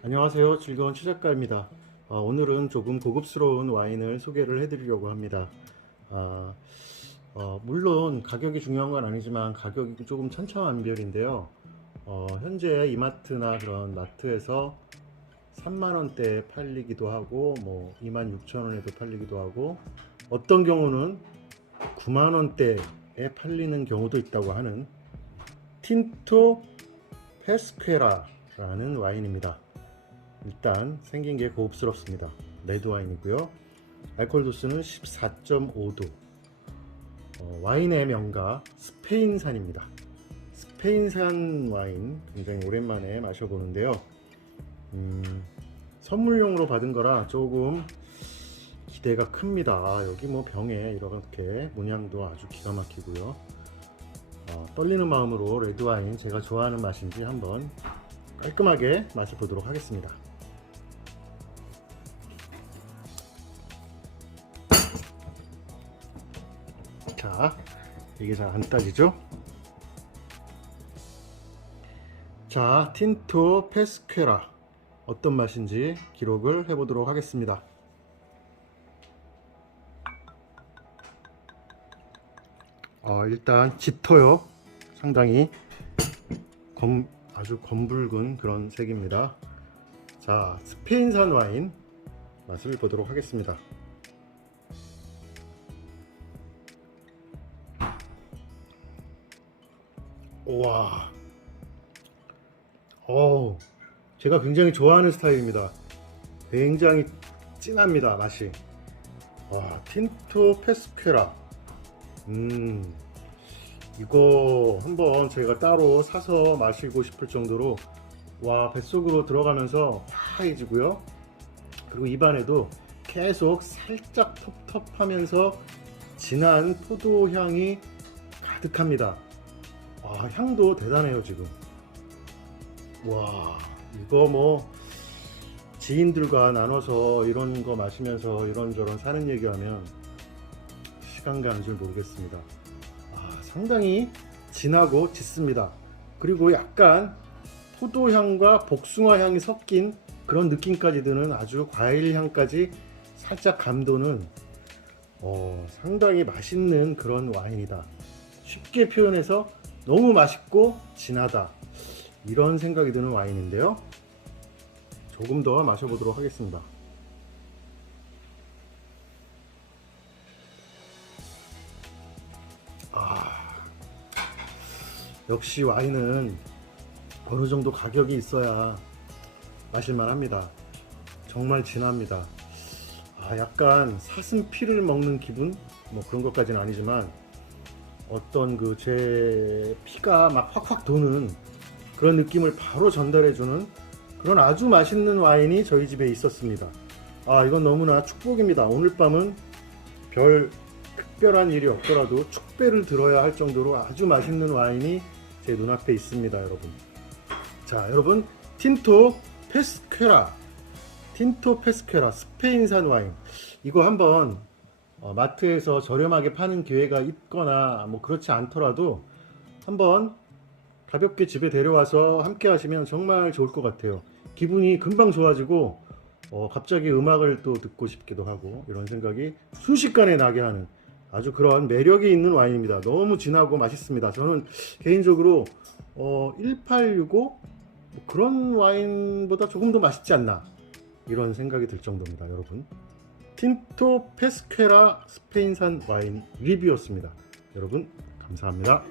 안녕하세요. 즐거운 추작가입니다. 어, 오늘은 조금 고급스러운 와인을 소개를 해드리려고 합니다. 아, 어, 물론 가격이 중요한 건 아니지만 가격이 조금 천차만별인데요. 어, 현재 이마트나 그런 마트에서 3만 원대에 팔리기도 하고 뭐 2만 6천 원에도 팔리기도 하고 어떤 경우는 9만 원대에 팔리는 경우도 있다고 하는 틴토 페스퀘라라는 와인입니다. 일단 생긴 게 고급스럽습니다. 레드 와인이고요. 알코올 도수는 14.5도. 어, 와인의 명가 스페인산입니다. 스페인산 와인 굉장히 오랜만에 마셔보는데요. 음, 선물용으로 받은 거라 조금 기대가 큽니다. 여기 뭐 병에 이렇게 문양도 아주 기가 막히고요. 어, 떨리는 마음으로 레드 와인 제가 좋아하는 맛인지 한번 깔끔하게 마셔보도록 하겠습니다. 자, 이게 잘 안 따지죠? 자, 틴토 페스퀘라 어떤 맛인지 기록을 해보도록 하겠습니다. 어, 일단 짙어요. 상당히 검, 아주 검붉은 그런 색입니다. 자, 스페인산 와인 맛을 보도록 하겠습니다. 와. 어우, 제가 굉장히 좋아하는 스타일입니다. 굉장히 진합니다, 맛이. 와, 틴토 페스퀘라. 음, 이거 한번 제가 따로 사서 마시고 싶을 정도로 와 뱃속으로 들어가면서 화해지고요. 그리고 입안에도 계속 살짝 텁텁하면서 진한 포도 향이 가득합니다. 와 향도 대단해요 지금. 와 이거 뭐 지인들과 나눠서 이런 거 마시면서 이런저런 사는 얘기하면 시간 가는 줄 모르겠습니다. 아, 상당히 진하고 짙습니다. 그리고 약간 포도향과 복숭아 향이 섞인 그런 느낌까지 드는 아주 과일 향까지 살짝 감도는 어, 상당히 맛있는 그런 와인이다. 쉽게 표현해서 너무 맛있고 진하다. 이런 생각이 드는 와인인데요. 조금 더 마셔보도록 하겠습니다. 역시 와인은 어느 정도 가격이 있어야 마실만 합니다. 정말 진합니다. 아, 약간 사슴 피를 먹는 기분? 뭐 그런 것까지는 아니지만 어떤 그 제 피가 막 확확 도는 그런 느낌을 바로 전달해주는 그런 아주 맛있는 와인이 저희 집에 있었습니다. 아, 이건 너무나 축복입니다. 오늘 밤은 별 특별한 일이 없더라도 축배를 들어야 할 정도로 아주 맛있는 와인이 제 눈앞에 있습니다, 여러분. 자, 여러분, 틴토 페스퀘라. 틴토 페스퀘라 스페인산 와인. 이거 한번 어, 마트에서 저렴하게 파는 기회가 있거나 뭐 그렇지 않더라도 한번 가볍게 집에 데려와서 함께 하시면 정말 좋을 것 같아요. 기분이 금방 좋아지고 어, 갑자기 음악을 또 듣고 싶기도 하고 이런 생각이 순식간에 나게 하는 아주 그런 매력이 있는 와인입니다. 너무 진하고 맛있습니다. 저는 개인적으로 어, 1865뭐 그런 와인보다 조금 더 맛있지 않나 이런 생각이 들 정도입니다, 여러분. 틴토 페스퀘라 스페인산 와인 리뷰였습니다. 여러분 감사합니다.